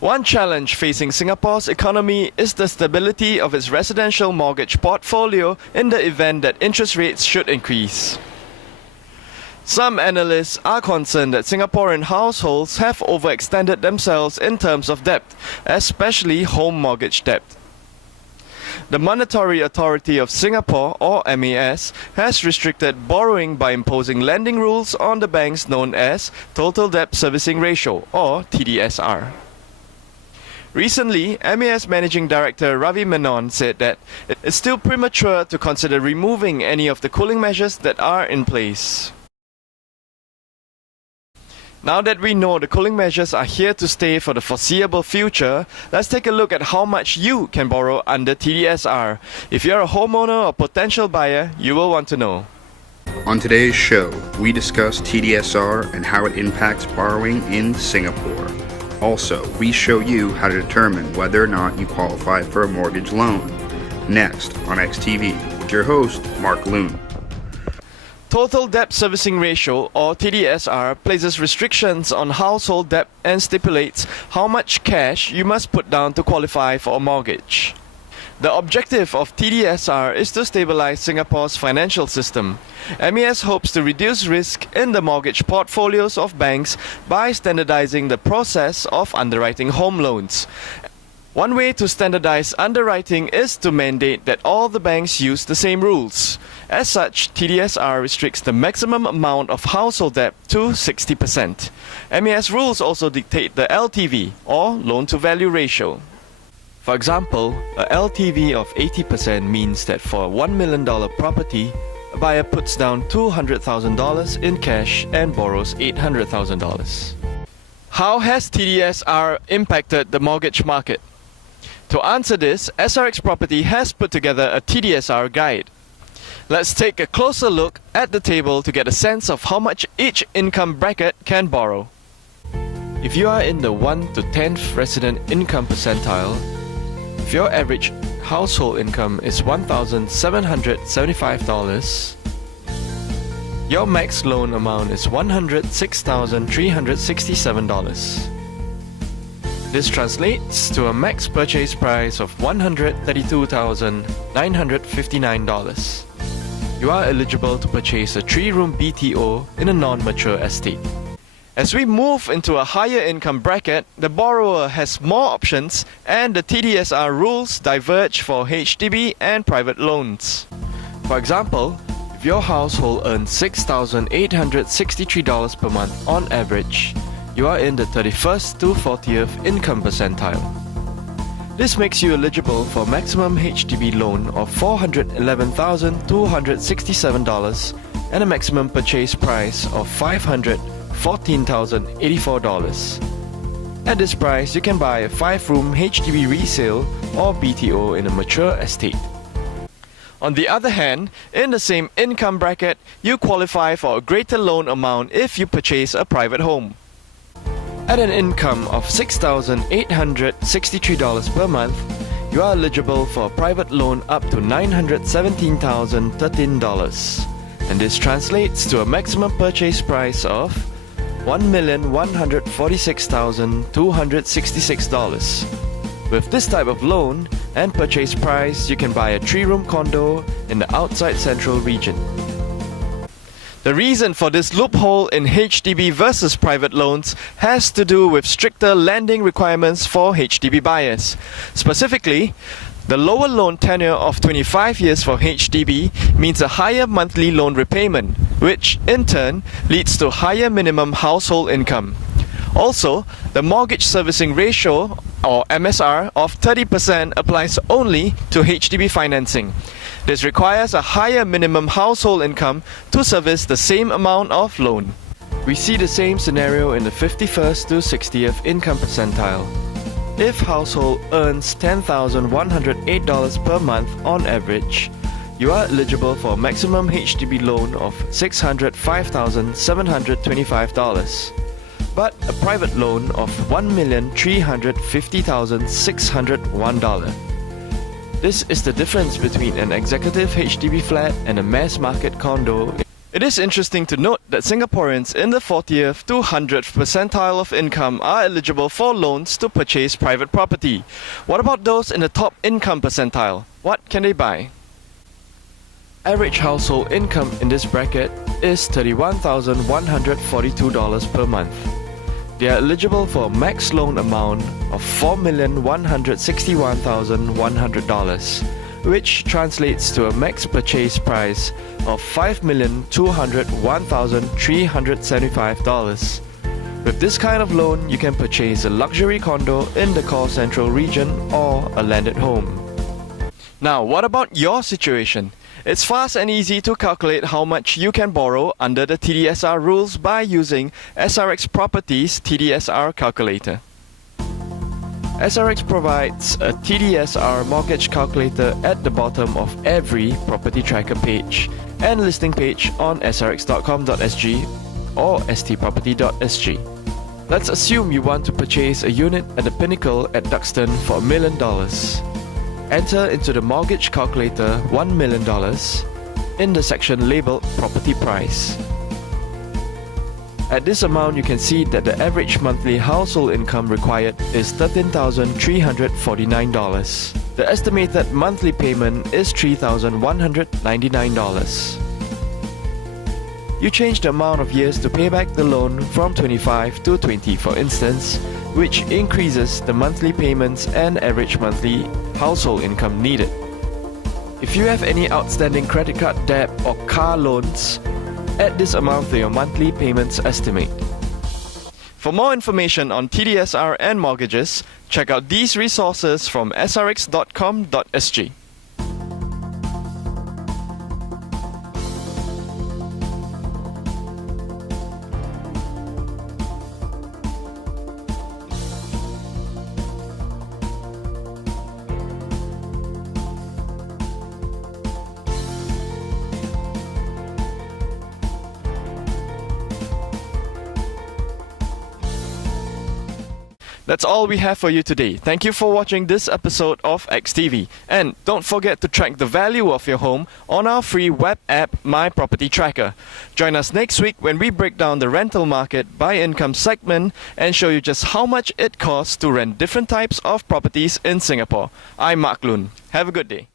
One challenge facing Singapore's economy is the stability of its residential mortgage portfolio in the event that interest rates should increase. Some analysts are concerned that Singaporean households have overextended themselves in terms of debt, especially home mortgage debt. The Monetary Authority of Singapore, or MAS, has restricted borrowing by imposing lending rules on the banks known as Total Debt Servicing Ratio, or TDSR. Recently, MAS Managing Director Ravi Menon said that it's still premature to consider removing any of the cooling measures that are in place. Now that we know the cooling measures are here to stay for the foreseeable future, let's take a look at how much you can borrow under TDSR. If you're a homeowner or potential buyer, you will want to know. On today's show, we discuss TDSR and how it impacts borrowing in Singapore. Also, we show you how to determine whether or not you qualify for a mortgage loan. Next on XTV with your host, Mark Loon. Total Debt Servicing Ratio, or TDSR, places restrictions on household debt and stipulates how much cash you must put down to qualify for a mortgage. The objective of TDSR is to stabilize Singapore's financial system. MAS hopes to reduce risk in the mortgage portfolios of banks by standardizing the process of underwriting home loans. One way to standardize underwriting is to mandate that all the banks use the same rules. As such, TDSR restricts the maximum amount of household debt to 60%. MAS rules also dictate the LTV, or loan-to-value ratio. For example, a LTV of 80% means that for a $1 million property, a buyer puts down $200,000 in cash and borrows $800,000. How has TDSR impacted the mortgage market? To answer this, SRX Property has put together a TDSR guide. Let's take a closer look at the table to get a sense of how much each income bracket can borrow. If you are in the 1 to 10th resident income percentile, if your average household income is $1,775, your max loan amount is $106,367. This translates to a max purchase price of $132,959. You are eligible to purchase a 3-room BTO in a non-mature estate. As we move into a higher income bracket, the borrower has more options and the TDSR rules diverge for HDB and private loans. For example, if your household earns $6,863 per month on average, you are in the 31st to 40th income percentile. This makes you eligible for a maximum HDB loan of $411,267 and a maximum purchase price of $514,084. At this price, you can buy a 5-room HDB resale or BTO in a mature estate. On the other hand, in the same income bracket, you qualify for a greater loan amount if you purchase a private home. At an income of $6,863 per month, you are eligible for a private loan up to $917,013, and this translates to a maximum purchase price of $1,146,266. With this type of loan and purchase price, you can buy a 3-room condo in the outside central region. The reason for this loophole in HDB versus private loans has to do with stricter lending requirements for HDB buyers. Specifically, the lower loan tenure of 25 years for HDB means a higher monthly loan repayment, which in turn leads to higher minimum household income. Also, the mortgage servicing ratio, or MSR, of 30% applies only to HDB financing. This requires a higher minimum household income to service the same amount of loan. We see the same scenario in the 51st to 60th income percentile. If household earns $10,108 per month on average, you are eligible for a maximum HDB loan of $605,725, but a private loan of $1,350,601. This is the difference between an executive HDB flat and a mass market condo It is interesting to note that Singaporeans in the 40th to 100th percentile of income are eligible for loans to purchase private property. What about those in the top income percentile? What can they buy? Average household income in this bracket is $31,142 per month. They are eligible for a max loan amount of $4,161,100, which translates to a max purchase price of $5,201,375. With this kind of loan, you can purchase a luxury condo in the core central region or a landed home. Now, what about your situation? It's fast and easy to calculate how much you can borrow under the TDSR rules by using SRX Properties TDSR calculator. SRX provides a TDSR mortgage calculator at the bottom of every property tracker page and listing page on srx.com.sg or stproperty.sg. Let's assume you want to purchase a unit at the Pinnacle at Duxton for $1 million. Enter into the mortgage calculator $1 million in the section labeled Property Price. At this amount, you can see that the average monthly household income required is $13,349. The estimated monthly payment is $3,199. You change the amount of years to pay back the loan from 25 to 20, for instance, which increases the monthly payments and average monthly household income needed. If you have any outstanding credit card debt or car loans, add this amount to your monthly payments estimate. For more information on TDSR and mortgages, check out these resources from srx.com.sg. That's all we have for you today. Thank you for watching this episode of XTV. And don't forget to track the value of your home on our free web app, My Property Tracker. Join us next week when we break down the rental market by income segment and show you just how much it costs to rent different types of properties in Singapore. I'm Mark Loon. Have a good day.